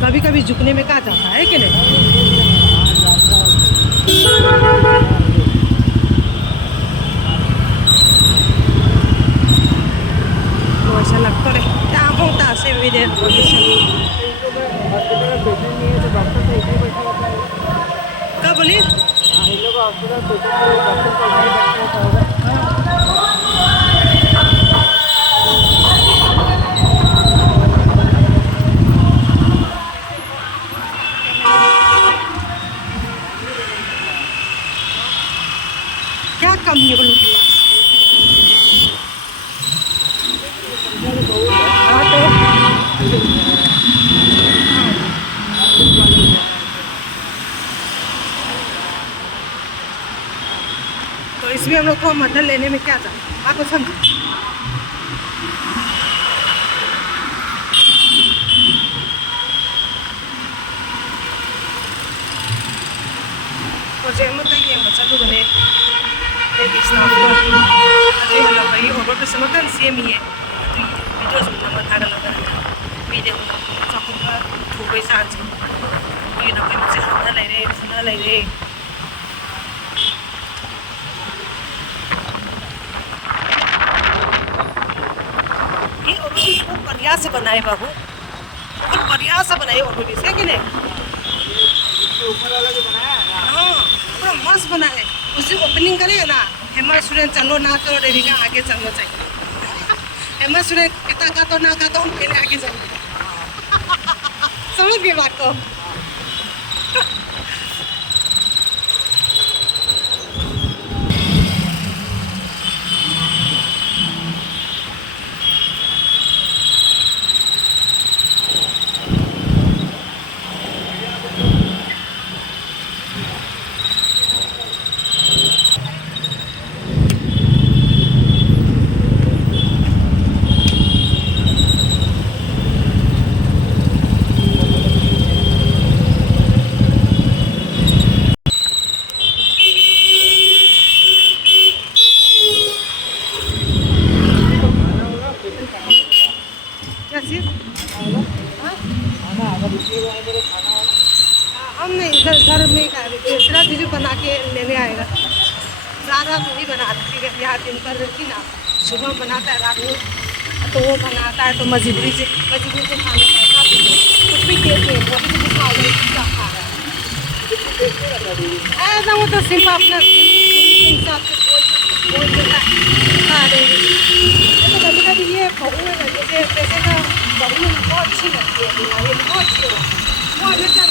कभी कभी झुकने में कहाँ जाता है कि नहीं। तो ऐसा लगता है क्या होता से मेरे क्या बोली क्या कमी है उनके पास। हाँ तो इसमें हम लोग को मदद लेने में क्या था आपको समझ। ꯄ꯭ꯔꯣꯖꯦꯛ ꯑꯃ ꯌꯦꯡꯕ ꯆꯠꯂꯨꯕꯅꯦ ꯑꯩꯒꯤ ꯁ꯭ꯇꯥꯐꯇꯣ ꯑꯗꯨꯏ ꯍꯜꯂꯛꯄꯒꯤ ꯑꯣꯚꯔ ꯕ꯭ꯔꯤꯖ ꯑꯃꯇꯪ ꯁꯦꯝꯃꯤꯌꯦ ꯑꯗꯨꯒꯤ ꯚꯤꯗꯤꯑꯣꯁꯨ ꯅꯝꯃ ꯊꯥꯒꯠꯂꯛꯀꯅꯤ ꯃꯤꯗꯤ ꯆꯥꯎꯈꯠꯄ ꯊꯨꯕꯩ ꯆꯥꯡꯁꯦ ꯃꯣꯏꯒꯤꯅ ꯑꯩꯈꯣꯏ ꯃꯁꯦ ꯍꯟꯊ ꯂꯩꯔꯦ ꯐꯨꯅ ꯂꯩꯔꯦ꯫ ये ओवरब्रिज बहुत बढ़िया से बनाए बाबू, बहुत बढ़िया से बनाए ओवरब्रिज है कि नहीं। ऊपर वाला जो बनाया है हाँ पूरा मस्त बना है। उसी ओपनिंग करेगा ना हेमा सुरेन चलो ना चलो रेडिका आगे चलना चाहिए। हेमा सुरेन कितना का तो ना का तो हम पहले आगे जाएंगे। समझ गए बात को। हम नहीं इधर घर में दूसरा चीज़ बना के लेने आएगा। सारा वही बनाती है यहाँ दिन पर रहती ना सुबह बनाता है रात में तो वो बनाता है तो मजबूरी से खाना पैसा कुछ भी देते हैं वो भी खा रहे खा रहा है ऐसा वो तो सिर्फ अपना हिसाब से बोल देता है खा रहे तो कभी कभी ये बहू है ना जैसे का बहू बहुत अच्छी लगती है बहुत अच्छी है वो हमेशा